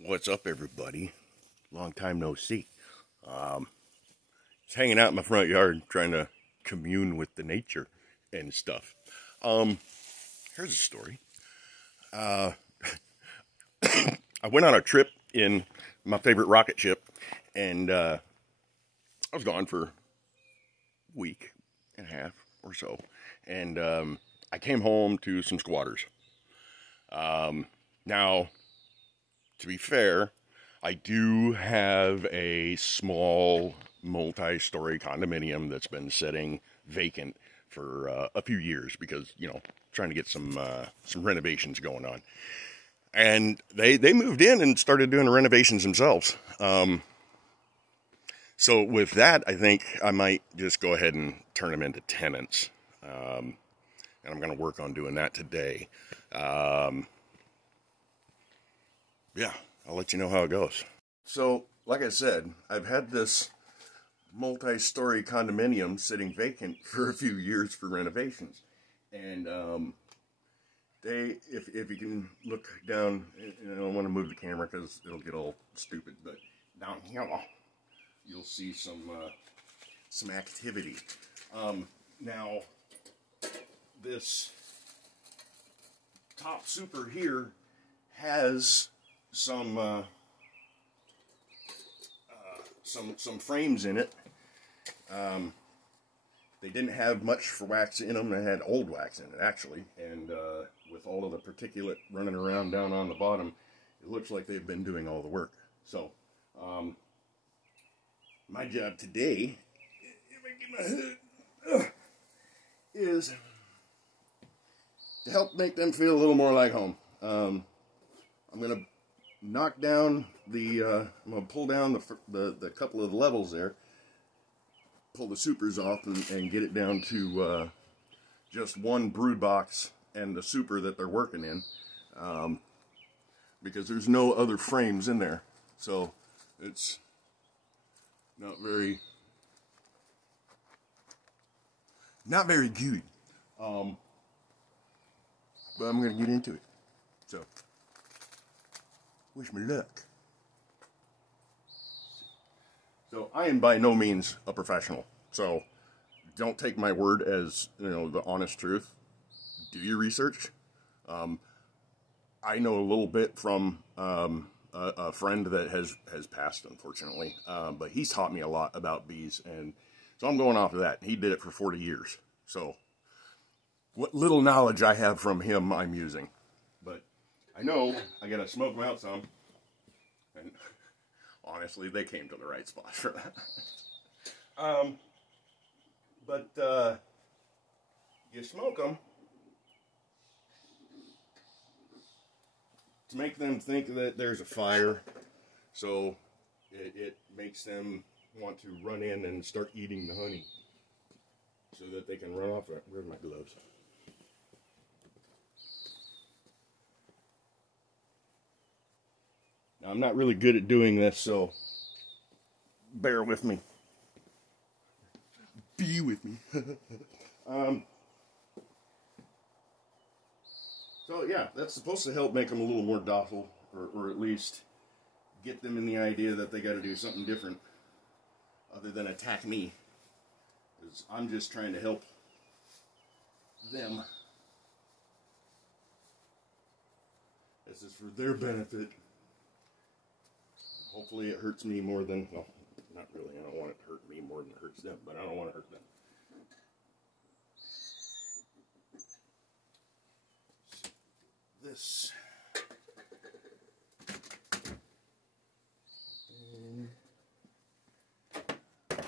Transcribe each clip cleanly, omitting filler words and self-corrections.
What's up, everybody? Long time no see. Just hanging out in my front yard trying to commune with the nature and stuff. Here's a story. I went on a trip in my favorite rocket ship, and I was gone for a week and a half or so, and I came home to some squatters. Now, to be fair, I do have a small multi-story condominium that's been sitting vacant for a few years because, trying to get some renovations going on. And they moved in and started doing renovations themselves. So with that, I think I might just go ahead and turn them into tenants. And I'm going to work on doing that today. Yeah, I'll let you know how it goes. So, like I said, I've had this multi-story condominium sitting vacant for a few years for renovations. And if you can look down, I don't want to move the camera because it'll get all stupid, but down here you'll see some activity. Now, this top super here has some frames in it. They didn't have much for wax in them. They had old wax in it, actually. And with all of the particulate running around down on the bottom, it looks like they've been doing all the work. So, my job today, if I get my hood, is to help make them feel a little more like home. I'm going to knock down I'm going to pull down the couple of levels there, pull the supers off and get it down to just one brood box and the super that they're working in, because there's no other frames in there, so it's not very good, but I'm going to get into it, so wish me luck. So I am by no means a professional, so don't take my word as, the honest truth. Do your research. I know a little bit from a friend that has passed, unfortunately, but he's taught me a lot about bees, and so I'm going off of that. He did it for 40 years, so what little knowledge I have from him I'm using. But I know I gotta smoke them out some, and honestly, they came to the right spot for that. But you smoke them to make them think that there's a fire, so it makes them want to run in and start eating the honey, so that they can run off. Where's my gloves? Now, I'm not really good at doing this, so bear with me. Be with me. So yeah, that's supposed to help make them a little more docile, or at least get them in the idea that they got to do something different other than attack me, because I'm just trying to help them. This is for their benefit. Hopefully it hurts me more than, well, not really, I don't want it to hurt me more than it hurts them, but I don't want to hurt them. This. And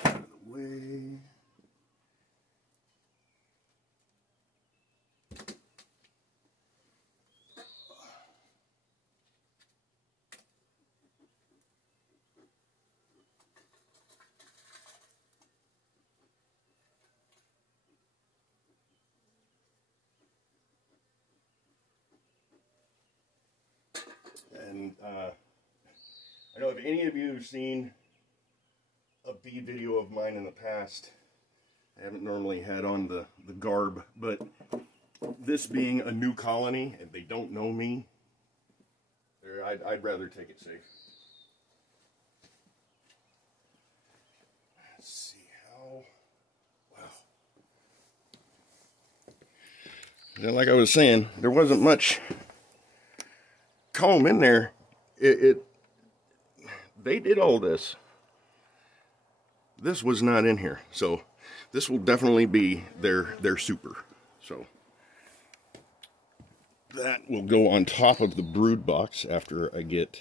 out of the way. And I know if any of you have seen a bee video of mine in the past, I haven't normally had on the garb, but this being a new colony and they don't know me, there. I'd rather take it safe. Let's see how. Wow. And like I was saying, there wasn't much comb in there. They did all this. This was not in here, so this will definitely be their super. So that will go on top of the brood box after I get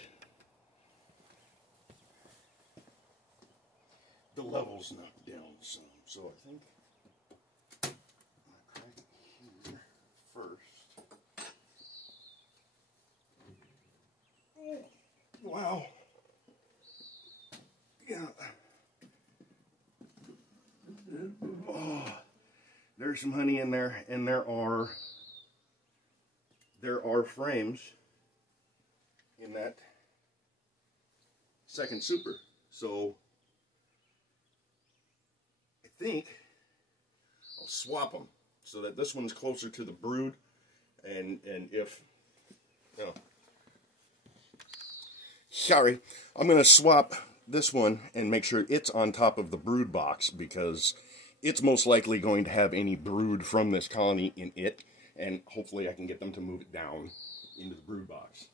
the levels knocked down some. So I think I'm gonna crack it here first. Oh, wow. Yeah. Oh, there's some honey in there, and there are frames in that second super. So I think I'll swap them so that this one's closer to the brood, and if sorry, I'm gonna swap this one and make sure it's on top of the brood box, because it's most likely going to have any brood from this colony in it, and hopefully I can get them to move it down into the brood box.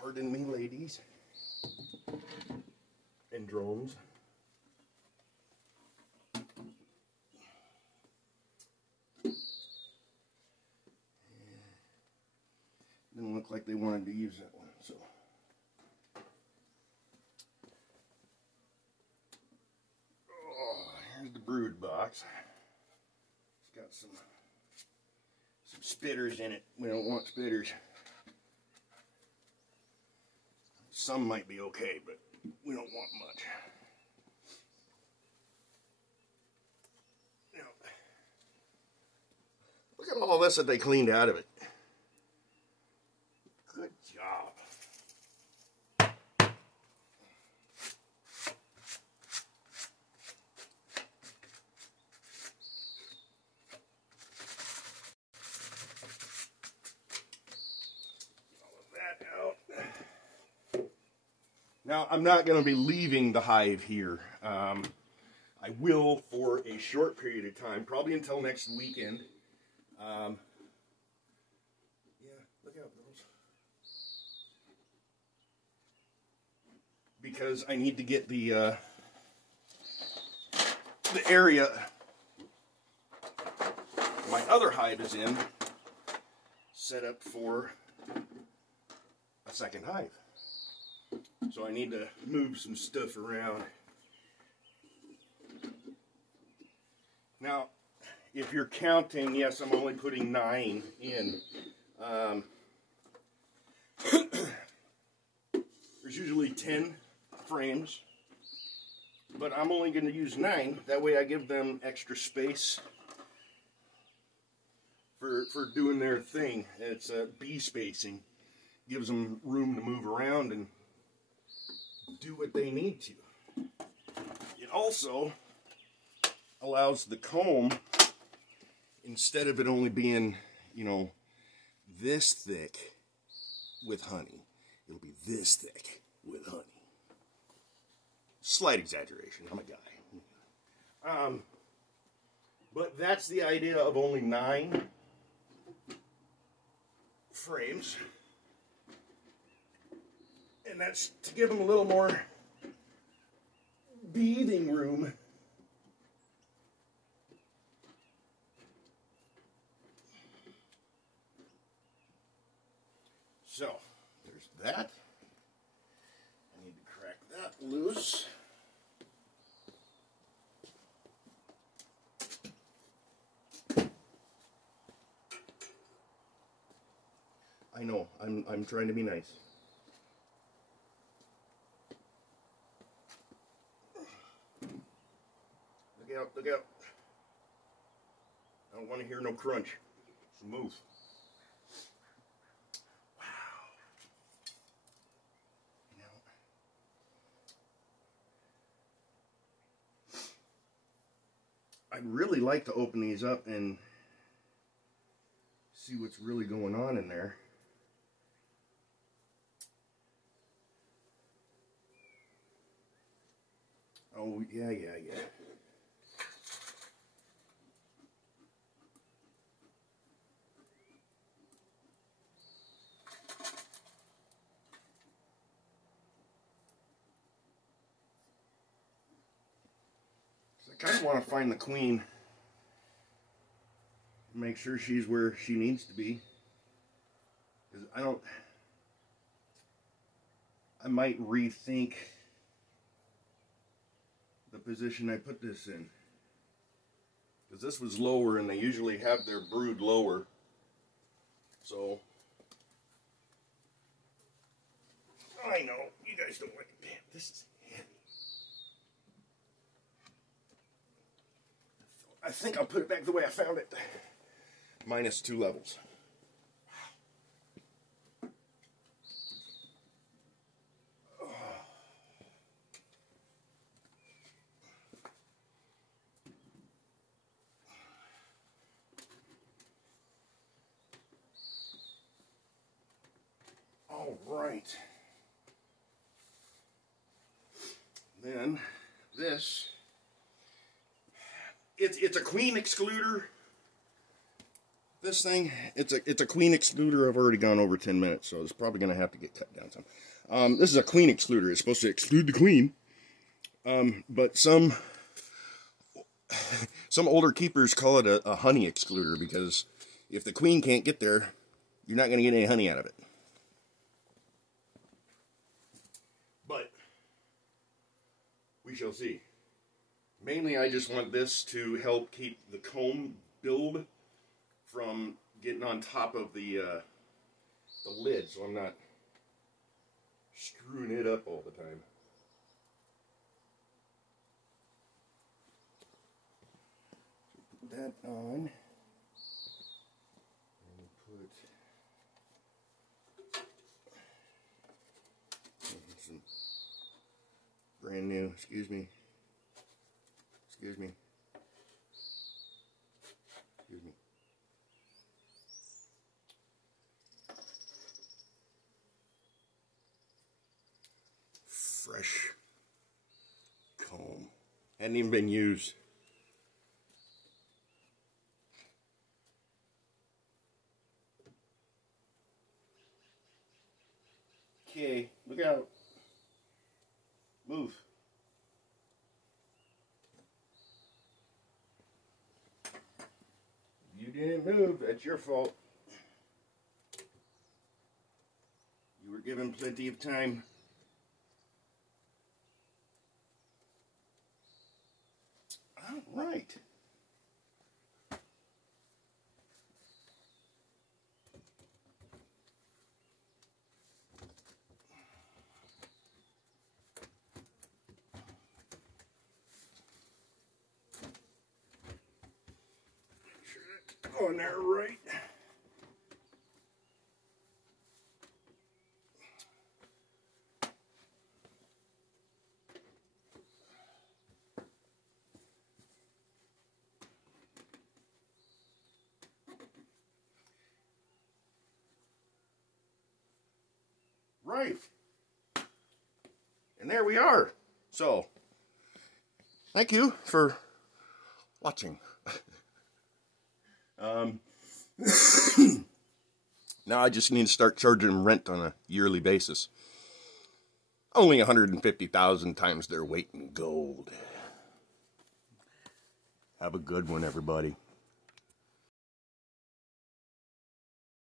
Pardon me, ladies and drones. Didn't look like they wanted to use that one, so. Oh, here's the brood box. It's got some spitters in it. We don't want spitters. Some might be okay, but we don't want much. Now, look at all this that they cleaned out of it. Good job. All of that out. Now, I'm not going to be leaving the hive here. I will for a short period of time, probably until next weekend. Yeah, look out, girls. Because I need to get the area my other hive is in set up for a second hive. So I need to move some stuff around. Now, if you're counting, yes, I'm only putting 9 in. There's usually 10 frames, but I'm only going to use 9. That way I give them extra space for doing their thing. It's bee spacing. Gives them room to move around and do what they need to. It also allows the comb, instead of it only being, you know, this thick with honey, it'll be this thick with honey. Slight exaggeration, I'm a guy. But that's the idea of only 9 frames. And that's to give them a little more breathing room. So, there's that. I need to crack that loose. I know, I'm trying to be nice. Look out, look out. I don't want to hear no crunch. So move. Wow. You know, I'd really like to open these up and see what's really going on in there. Oh, yeah. I kind of want to find the queen. Make sure she's where she needs to be. Because I might rethink the position I put this in. Because this was lower, and they usually have their brood lower. So, I know, you guys don't like it. Man, this is heavy. I think I'll put it back the way I found it. Minus 2 levels. All right. Then this, it's a queen excluder. This thing, it's a queen excluder. I've already gone over 10 minutes, so it's probably going to have to get cut down some. This is a queen excluder. It's supposed to exclude the queen. But some older keepers call it a honey excluder, because if the queen can't get there, you're not going to get any honey out of it. But we shall see. Mainly, I just want this to help keep the comb build from getting on top of the lid, so I'm not screwing it up all the time. Put that on. And put some brand new, excuse me. Fresh comb. Hadn't even been used. Okay, look out. Move. You didn't move, that's your fault. You were given plenty of time. All right. Make sure that's on there right. Right. And there we are. So, thank you for watching. Now I just need to start charging them rent on a yearly basis. Only 150,000 times their weight in gold. Have a good one, everybody.